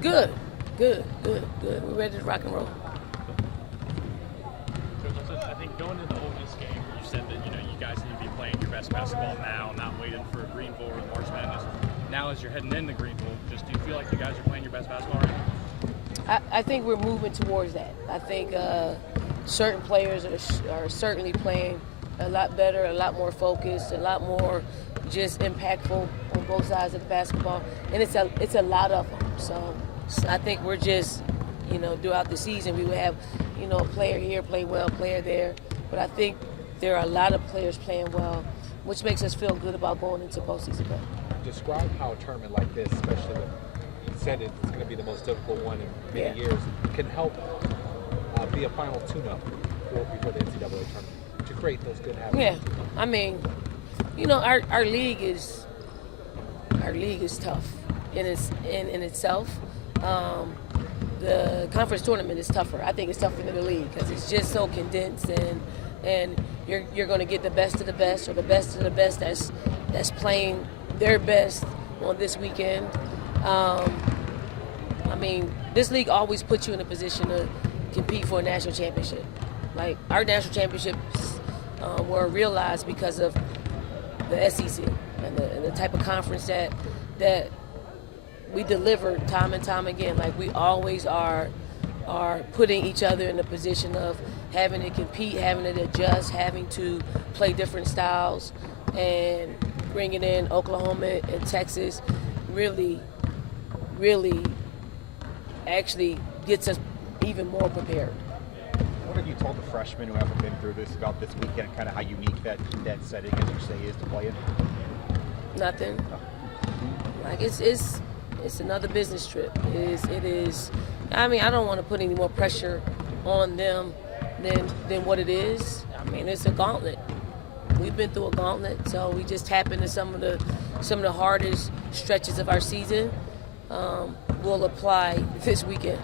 Good, good. We're ready to rock and roll. Coach, also, I think going into the Ole Miss game, you said that you guys need to be playing your best basketball now, not waiting for Greenville or March Madness. Now, as you're heading into Greenville, just do you feel like you guys are playing your best basketball right now? I think we're moving towards that. I think certain players are certainly playing a lot better, a lot more focused, a lot more just impactful on both sides of the basketball, and it's a lot of them. So I think we're just, throughout the season we will have, a player here play well, player there, but I think there are a lot of players playing well, which makes us feel good about going into postseason play. Describe how a tournament like this, especially you said it's going to be the most difficult one in many years, can help be a final tune-up before the NCAA tournament to create those good habits. Yeah, I mean, our league is tough in itself. The conference tournament is tougher. I think it's tougher than the league because it's just so condensed, and you're going to get the best of the best, or the best of the best that's playing their best on this weekend. I mean, this league always puts you in a position to compete for a national championship. Like, our national championships were realized because of the SEC and the type of conference that we deliver time and time again. Like, we always are putting each other in a position of having to compete, having to adjust, having to play different styles, and bringing in Oklahoma and Texas really actually gets us even more prepared. What have you told the freshmen who haven't been through this about this weekend, kind of how unique that setting, as you say, is to play in? Nothing. Like, it's another business trip. It is. I mean, I don't want to put any more pressure on them than what it is. I mean, it's a gauntlet. We've been through a gauntlet, so we just tap into some of the hardest stretches of our season. Will apply this weekend.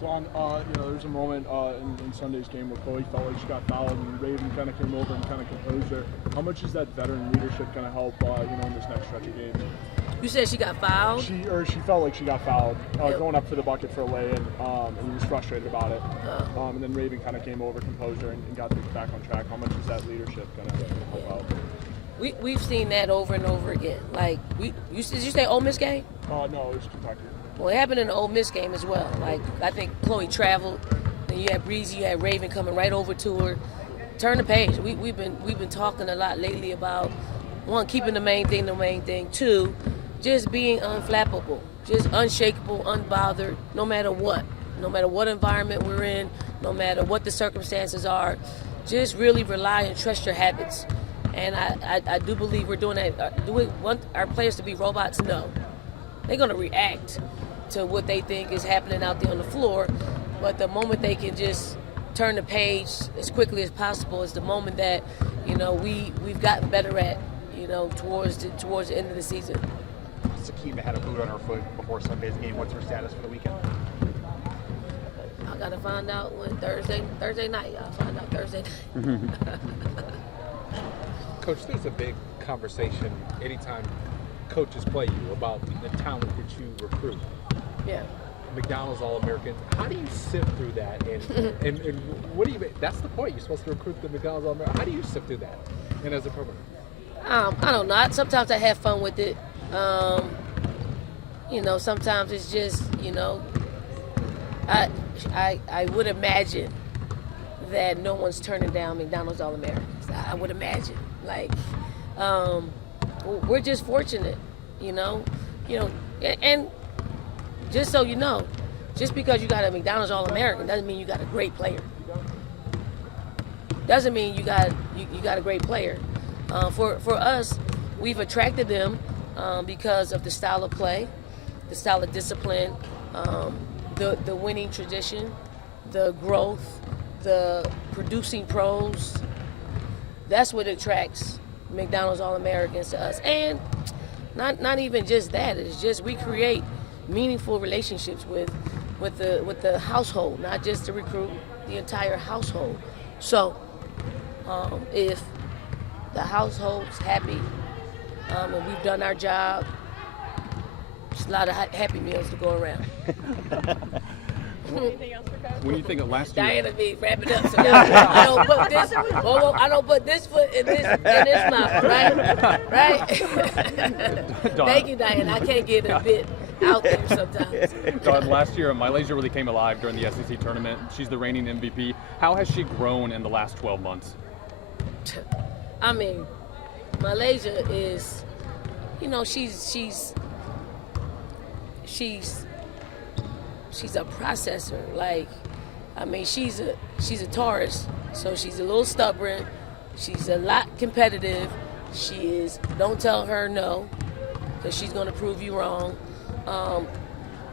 Don, there's a moment in Sunday's game where Chloe felt like she got fouled, and Raven kind of came over and kind of composed her. How much does that veteran leadership kind of help, in this next stretch of games? You said she got fouled? She felt like she got fouled going up for the bucket for a lay-in, and he was frustrated about it. And then Raven kind of came over, composed her, and got things back on track. How much is that leadership going to help out? We've seen that over and over again. Like, did you say Ole Miss game? No, it was Kentucky. Well, it happened in the Ole Miss game as well. Like, I think Chloe traveled, and you had Breezy, you had Raven coming right over to her. Turn the page. We've been talking a lot lately about, one, keeping the main thing. Two, just being unflappable, just unshakable, unbothered, no matter what environment we're in, no matter what the circumstances are. Just really rely and trust your habits. And I do believe we're doing that. Do we want our players to be robots? No. They're going to react to what they think is happening out there on the floor. But the moment they can just turn the page as quickly as possible is the moment that, we've gotten better at, towards the end of the season. Sakima had a boot on her foot before Sunday's game. What's her status for the weekend? I got to find out when Thursday night. I'll find out Thursday night. Coach, there's a big conversation anytime coaches play you about the talent that you recruit. Yeah. McDonald's All-Americans. How do you sift through that? And what do you? That's the point. You're supposed to recruit the McDonald's All-Americans. How do you sift through that? And as a program? I don't know. Sometimes I have fun with it. Sometimes it's just, I would imagine that no one's turning down McDonald's All-Americans. I would imagine. Like, we're just fortunate, and just so you know, just because you got a McDonald's All-American doesn't mean you got a great player. Doesn't mean you got a great player. For us, we've attracted them because of the style of play, the style of discipline, the winning tradition, the growth, the producing pros. That's what attracts McDonald's All-Americans to us. And not even just that. It's just we create meaningful relationships with the household, not just the recruit, the entire household. So if the household's happy and we've done our job, it's a lot of Happy Meals to go around. Anything else for Coach? When you think of last year, Diana be wrap it up. So now I don't put this. I don't put this foot in this mouth. Right. Thank you, Diana. I can't get a bit out there sometimes. Don, last year, Malaysia really came alive during the SEC tournament. She's the reigning MVP. How has she grown in the last 12 months? I mean, Malaysia is, she's a processor. Like, I mean, she's a Taurus, so she's a little stubborn. She's a lot competitive. She is. Don't tell her no, because she's gonna prove you wrong.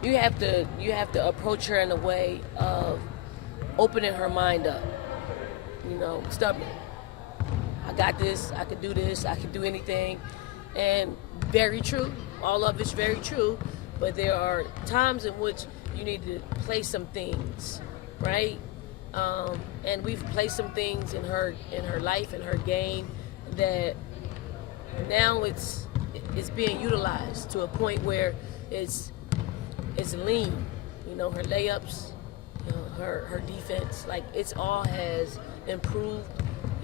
You have to approach her in a way of opening her mind up. Stubborn. I got this. I can do this. I can do anything, and very true. All of it's very true. But there are times in which you need to play some things, right? And we've played some things in her life, in her game, that now it's being utilized to a point where it's lean. Her layups, her defense, like it's all has improved,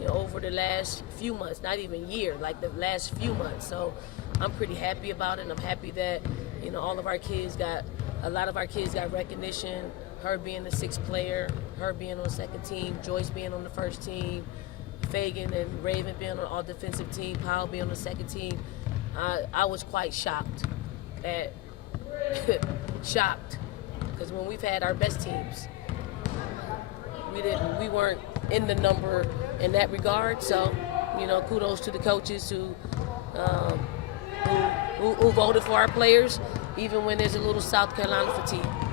over the last few months, not even year, like the last few months. So I'm pretty happy about it. And I'm happy that, a lot of our kids got recognition. Her being the sixth player, her being on the second team, Joyce being on the first team, Fagan and Raven being on the all defensive team, Powell being on the second team. I was quite shocked because when we've had our best teams, we weren't in the number in that regard. So, kudos to the coaches who voted for our players, even when there's a little South Carolina fatigue.